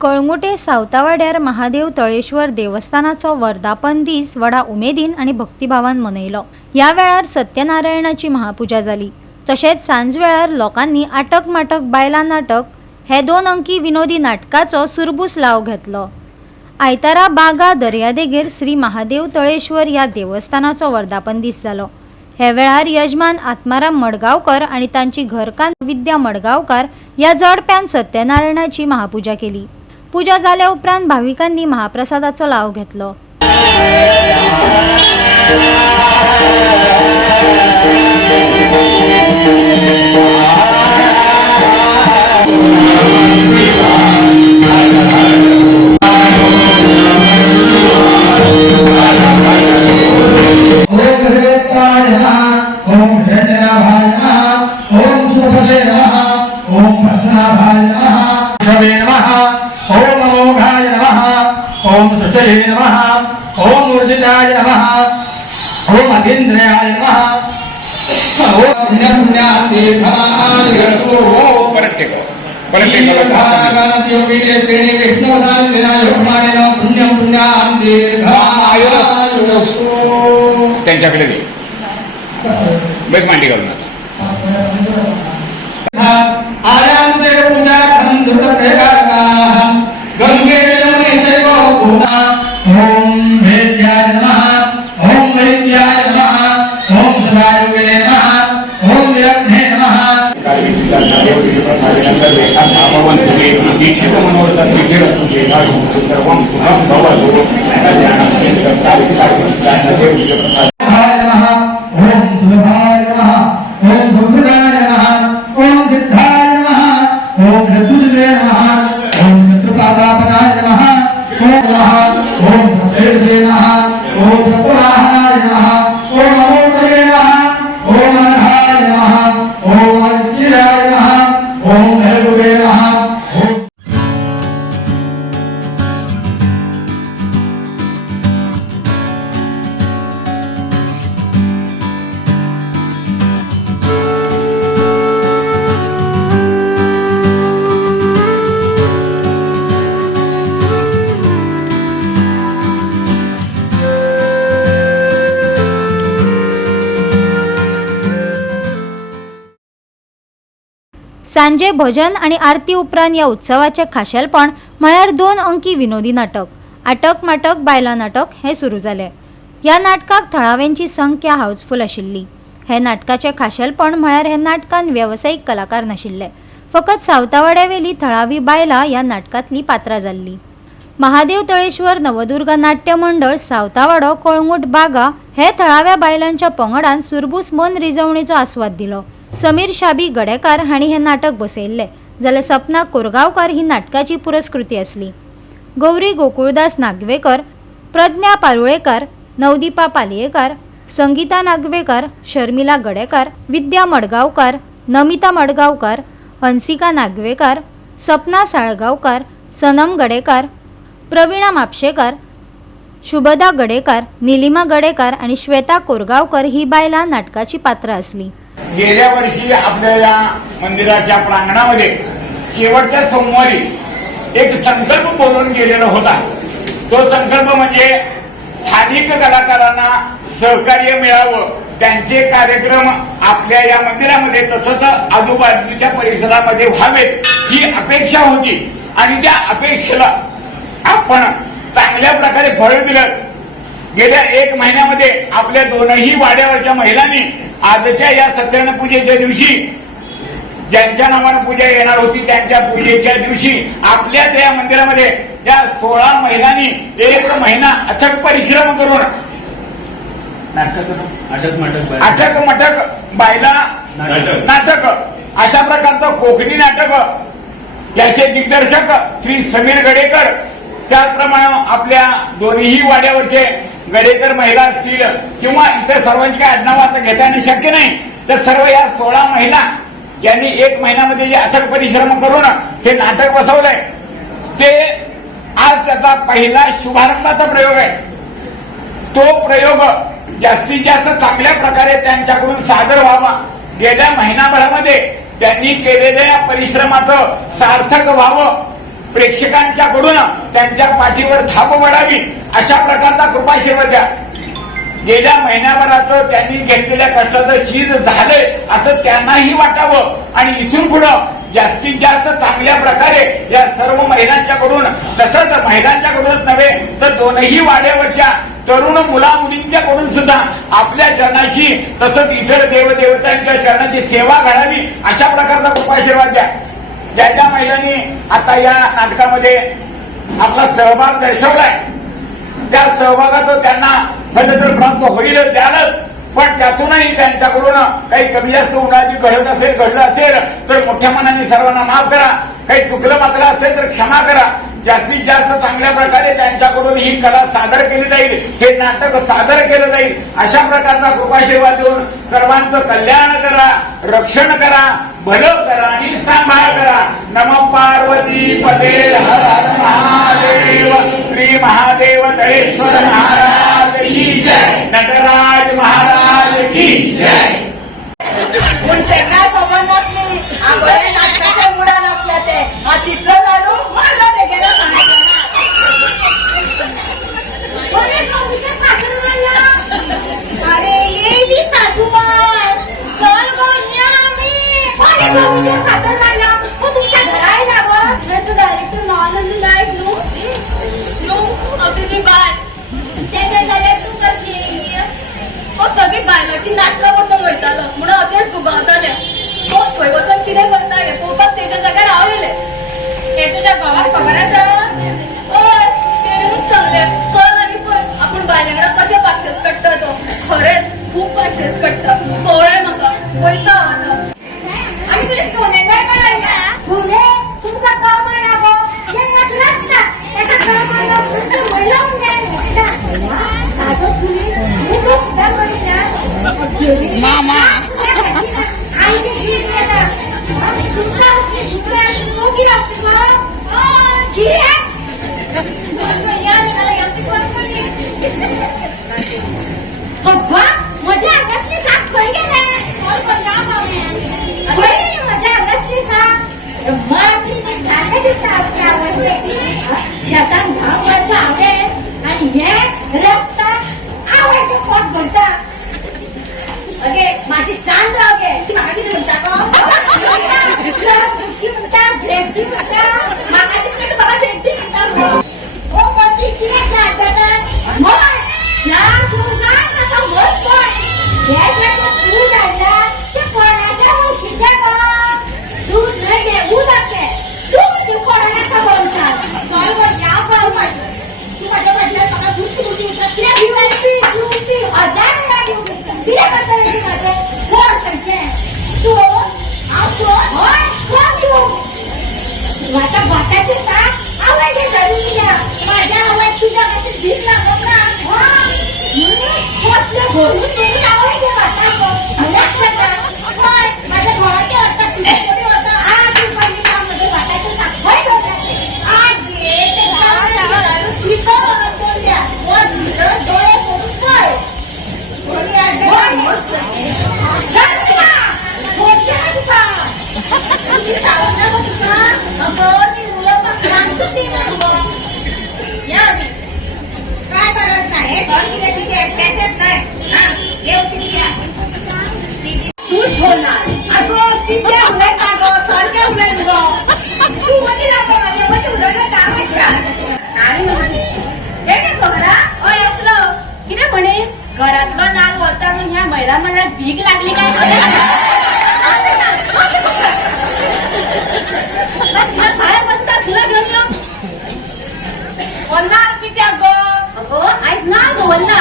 कळंगुटे सावतावाड्यार महादेव तळेश्वर देवस्थानाचो वर्धापन दीस व्हडा उमेदीन आणि भक्तिभावान मनयलो। ह्या वेळार सत्यनारायणाची महापूजा जाली। तशेंच सांज वेळार लोकांनी आटक माटक बायलां नाटक हे 2 अंकी विनोदी नाटकाचो सुरबूस लाव घेतलो। आयतारा बागा दर्यादेगेर श्री महादेव तळेश्वर ह्या देवस्थानाचो वर्धापन दीस जालो। हे वेळार यजमान आत्माराम मडगावकर आणि तांची घरकान्न विद्या मडगावकर ह्या जोडप्यान सत्यनारायणाची महापूजा केली। पूजा जाल्या उपरांत भाविकांनी महाप्रसादाचो लाव घेतलो। ओम सुचये नमः, ओम ऊर्जिताय नमः, ओम अतीन्द्रियाय नमः, ओम पुण्यपुण्याति भवानिर्गो परटेको त्यांच्याकडे दे बेस मांडी घालून गंगे ओम वेद्याय नमः, ओम वैद्याय नमः, ओम सदायुगे नमः, ओम विरग्ने नमः। दीक्षित मनोरथ सर्वं सुखं भवतु ओम सुलभाय नमः, ओम सुखदाय नमः, ओम सिद्धाय नमः, ओम ऋतुजय नमः, ओम शत्रुपादापनाय नमः, ओम सत्तेजय नमः, ओम सत्वाहनाय नमः, ओम अमोघये नमः, ओम अनघाय नमः, ओम अज्ञाय नमः, ओम भैरवे नमः। सांजे भजन आणि आरती उपरांत या उत्सवाचे खाशेलपण म्हळ्यार 2 अंकी विनोदी नाटक आटक माटक बायलां नाटक हे सुरू जाले। ह्या नाटकाक थळाव्यांची संख्या हाऊसफुल आशिल्ली। हे नाटकाचे खाशेलपण म्हळ्यार हे नाटकान व्यावसायिक कलाकार नाशिल्ले, फकत सावतावाड्यावेली थळावी बायलां ह्या नाटकांतली पात्रां जाल्ली। महादेव तळेश्वर नवदुर्गा नाट्य मंडळ सावतावाडो कळंगूट बागा हे थळाव्या बायलांच्या पंगडान सुरबूस मन रिजवणेचो आस्वाद दिलो। समीर शाबी गडेकार हाणी हे नाटक बसयल्ले, जाल्यार सपना कोरगांवकार ही नाटकाची पुरस्कृती असली। गौरी गोकुळदास नागवेकर, प्रज्ञा पारुळेकर, नवदीपा पालयेकर, संगीता नागवेकर, शर्मिला गडेकार, विद्या मडगावकर, नमिता मडगावकर, हंसिका नागवेकर, सपना साळगावकर, सनम गडेकार, प्रवीणा म्हापशेकर, शुभदा गडेकार, निलिमा गडेकार आणि श्वेता कोरगावकर ही बायलां नाटकाची पात्रां असली। गेल्या वर्षी आपल्या या मंदिराच्या प्रांगणामध्ये शेवटच्या सोमवारी एक संकल्प बोलून गेलेला होता। तो संकल्प म्हणजे स्थानिक कलाकारांना सहकार्य मिळावं, त्यांचे कार्यक्रम आपल्या या मंदिरामध्ये तसंच आजूबाजूच्या परिसरामध्ये व्हावेत ही अपेक्षा होती आणि त्या अपेक्षेला आपण चांगल्या प्रकारे फळ दिलं। गेल्या 1 महिन्यामध्ये आपल्या 2ही वाड्यावरच्या महिलांनी आजच्या या सत्यनारायण पूजेच्या दिवशी ज्यांच्या नावानं पूजा येणार होती त्यांच्या पूजेच्या दिवशी आपल्या त्या मंदिरामध्ये या 16 महिलांनी 1 महिना अथक परिश्रम करून अटक मटक बायला नाटक अशा प्रकारचं कोकणी नाटक याचे दिग्दर्शक श्री समीर गडेकर, त्याचप्रमाणे आपल्या 2ही वाड्यावरचे गडेकर महिला असतील किंवा इतर सर्वांची काही आडनाव आता घेता येणं शक्य नाही, तर सर्व या 16 महिला यांनी 1 महिन्यामध्ये जे अथक परिश्रम करून हे नाटक बसवलंय ते आज त्याचा पहिला शुभारंभाचा प्रयोग आहे। तो प्रयोग जास्तीत जास्त चांगल्या प्रकारे त्यांच्याकडून सादर व्हावा, गेल्या महिनाभरामध्ये त्यांनी केलेल्या परिश्रमाचं सार्थक व्हावं प्रेक्षकांच्याकडून त्यांच्या पाठीवर थाप पडावी अशा प्रकारचा कृपाशीर्वाद द्या. गेल्या महिन्याभराचं त्यांनी घेतलेल्या कष्टाचं चीज झालंय असं त्यांनाही वाटावं आणि इथून पुढं जास्तीत जास्त चांगल्या प्रकारे या सर्व महिलांच्याकडून, तसंच महिलांच्याकडूनच नव्हे तर दोनही वाड्यावरच्या तरुण मुला मुलींच्याकडून सुद्धा आपल्या चरणाची तसंच इतर देवदेवतांच्या चरणाची सेवा घडावी अशा प्रकारचा कृपाशीर्वाद द्या. ज्या ज्या महिलांनी आता या नाटकामध्ये आपला सहभाग दर्शवलाय त्या सहभागाचं त्यांना फल तर प्राप्त होईलच द्यालच, पण त्यातूनही त्यांच्याकडून काही कमी जास्त उन्हाळी घडलं असेल तर मोठ्या मनाने सर्वांना माफ करा. काही चुकलं मात्र असेल तर क्षमा करा. जास्तीत जास्त चांगल्या प्रकारे त्यांच्याकडून ही कला सादर केली जाईल, हे नाटक सादर केलं जाईल अशा प्रकारचा कृपाशीर्वाद देऊन सर्वांचं कल्याण करा, रक्षण करा, भलं करा आणि सांभाळ करा. नमः पार्वती पते हर हर महादेव. श्री महादेव तळेश्वर महाराज की जय. नटराज महाराज की जय. काय बाबा नसली आपण नाटकाच्या मुळा नसल्या ते तिथलं लाडू मला ते गेलं अरे ये बी सासूबाई चल बोलण्या मी खातर लागला हो तुमच्या घरायला डायरेक्टर नॉन लाईफ नो तुझी बाय त्याच्या घरात तू कसली सगळी बायलाची नाटकं बसून वयतालो म्हणून अचेच दुबावताले तो थंय वचून कितें करताले पळोवपाक तेच्या जाग्यार रावले. हे तुझ्या गांवात खबर आसा? हय तेणेच सांगले चल आनी पळय आपूण बायलांकडे कशे पाशेस काडटा तो. खरेंच खूप पाशेस काडटा. कळ्ळें म्हाका वयता आतां. आनी तुजें सोने काय करायला सोने तुमकां काम म्हणा गो हे नाटक नासता एका काम म्हणा तुमकां महिला साधो फुली मामा मजा अंगातली साथ खंय गेले मजा अंगातली साथ झाले दिसता शेतान धाव वर्ष हांवे आनी हे रस्ता आवडते पोट भरता. ओके मातशी शांत राव गे. ती म्हाका कितें म्हणटा गो म्हणटा ड्रेस म्हणटा म्हाका दिसता तूं म्हाका ड्रेस म्हणटा ओ मातशी कितें जाता मय ना तूं काय म्हाका मत पड हे जेन्ना तूं धाडला ते कोणाच्या वळखीचे गो तूं न्हय गे उदक घे तूं कोणाका बोलता चल गो या पळय तू माझ्या म्हटल्यार म्हाका दुसरी कितें भिवायची दुसरी हजार वेळा कितें करता रे माझे कोण करचें तू हय कोण तू माझ्या भाताची साथ आवय घालून दिल्या माझ्या आवय तुझ्या मातशी भीक लागत ना म्हणून घरून आवय घे भाताक मजाक करता हय माझ्या घराचे होता तुझ्या कोणी होता आज तू पहिली काम माझ्या भाताची साथ हय करता आज ये ते गावात तिथं बोलल्या ओ तिथं डोळे सोडून पळ कोणी आडे मस्त तुझी सावध नको तुका अगं ती मुलं पक्कांच ती ना या मी काय करत नाही हे घर किती तिथे एकट्याचेच नाही हा देवची घ्या तूच होणार अगं तिथे उलय का गं सारखे उलय गं तू मध्ये राहतो माझ्या मध्ये उलटलं काम असता आणि हे काय बघा ओय असलं किती म्हणे घरातलं नाल वरता म्हणून ह्या महिला मला भीक लागली काय बाहेर बसता तुला घेऊन वल्ला कित्याक गो अगो आयज नाल गो वल्ला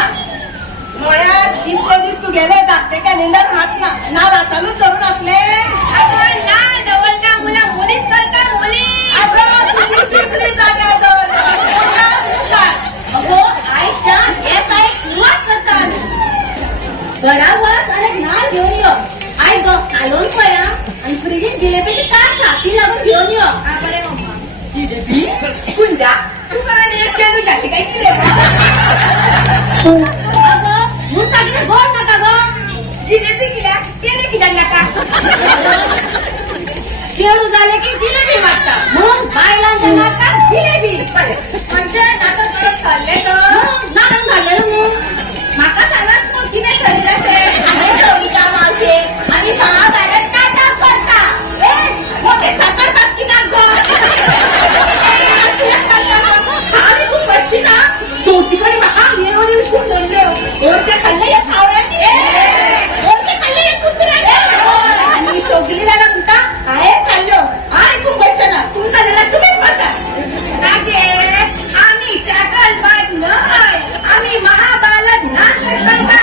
म्हळ्यार इतले दीस तू गेले धाकटे काय निंदर हात ना नाल हातानूच धरून असले अगो नाल दवलता मला मुलीच करता मुली अगो तुझी चिपली जाग्यार दवरता अगो आयच्या एस आय सुरुवात करता घरावर आणि नाल घेऊन यो आय ग कालोन पळया आणि फ्रीजीत जिलेबीची कास साथी लागून घेऊन यो बरे मम्मा जिलेबी कुंडा तू मला एक चेंडू जाती काय किरे अगं म्हणून सांगितलं गोड नका ग जिलेबी केल्या तेने किती नका खेळू झाले की जिलेबी वाटतात मग बायलांच्या नाटकात जिलेबी म्हणजे नाटक करत चालले तर नाटक झालेलं मग माका सांगत मोठी नाही ठरले आम्ही कविता मावशे आम्ही महाभारत नाटक करता मोठे साखर टाकती ना आम्ही खूप बच्ची ना चौथीकडे बघा मेरोनी स्कूल धरले ओरते खाल्ले या खावड्यात ओरते खाल्ले या कुत्र्याने आणि सोगली दादा कुठा आहे खाल्लो आणि खूप बच्चा ना तुमचा त्याला तुम्हीच बसा आम्ही शाकल बाग नाही आम्ही महाबालक नाटक करता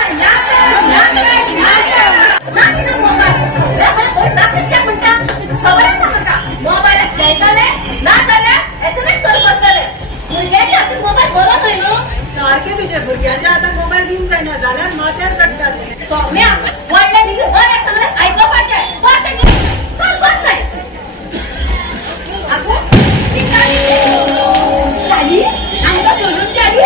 मोबाईल खेळताले ना झाले SMS करत बसले मुलग्याच्या हातात मोबाईल बरोबर आहे ना सारखे तुझे भुरग्यांच्या आता मोबाईल घेऊन जायना जाल्यार माथ्यार काडटात सौम्या वडले दिली बरं सगळं ऐकलं पाहिजे बस बस नाही अगो चाली आमका सोडून चाली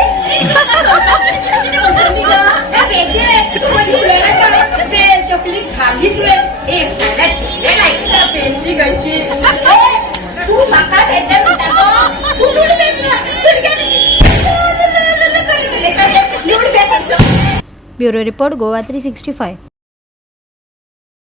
चॉकलेट खाली तू एक सॅलेड पेनची घ्यायची तू माका भेटले तू ब्युरो रिपोर्ट गोवा 365.